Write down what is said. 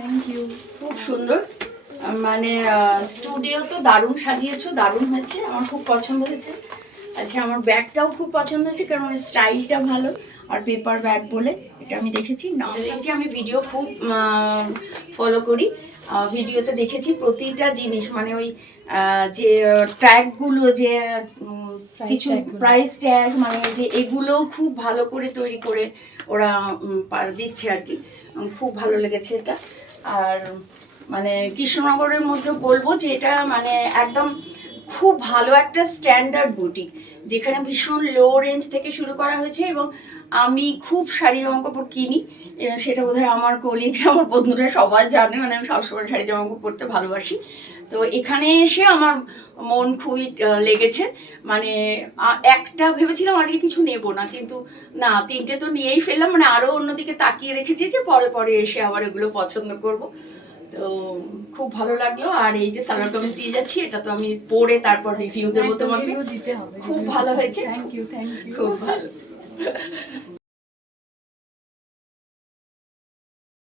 Thank you. খুব সুন্দর, মানে স্টুডিও তো দারুণ সাজিয়েছো, দারুণ হয়েছে, আমার খুব পছন্দ হয়েছে। আচ্ছা, আমার ব্যাগটাও খুব পছন্দ হয়েছে, কারণ ওর স্টাইলটা ভালো, আর পেপার ব্যাগ বলে এটা আমি দেখেছি, না দেখেছি। আমি ভিডিও খুব ফলো করি, ভিডিওতে দেখেছি প্রতিটা জিনিস, মানে ওই যে ট্যাগগুলো, যে কিছু প্রাইস ট্যাগ, মানে যে এগুলো খুব ভালো করে তৈরি করে ওরা দিচ্ছে আর কি। খুব ভালো লেগেছে এটা। আর মানে কৃষ্ণনগরের মধ্যে বলবো যে এটা মানে একদম খুব ভালো একটা স্ট্যান্ডার্ড বুটিক, যেখানে ভীষণ লো রেঞ্জ থেকে শুরু করা হয়েছে। এবং আমি খুব শাড়ি জামা কাপড় কিনি, সেটা বোধহয় আমার কলিগ, আমার বন্ধুরা সবাই জানে, মানে আমি সবসময় শাড়ি জামা কাপড় পরতে ভালোবাসি। তো এখানে এসে আমার মন খুবই লেগেছে, মানে একটা ভেবেছিলাম আজকে কিছু নেব না, কিন্তু না, তিনটে তো নিয়েই ফেললাম, মানে আরও অন্যদিকে তাকিয়ে রেখেছি যে পরে পরে এসে আবার এগুলো পছন্দ করব। তো খুব ভালো লাগলো। আর এই যে সালোয়ার কামিজ দিয়ে যাচ্ছি, এটা তো আমি পরে তারপর রিভিউ দেবো তোমাকে। দিতে হবে। খুব ভালো হয়েছে, থ্যাংক ইউ, থ্যাংক ইউ। খুব ভালো।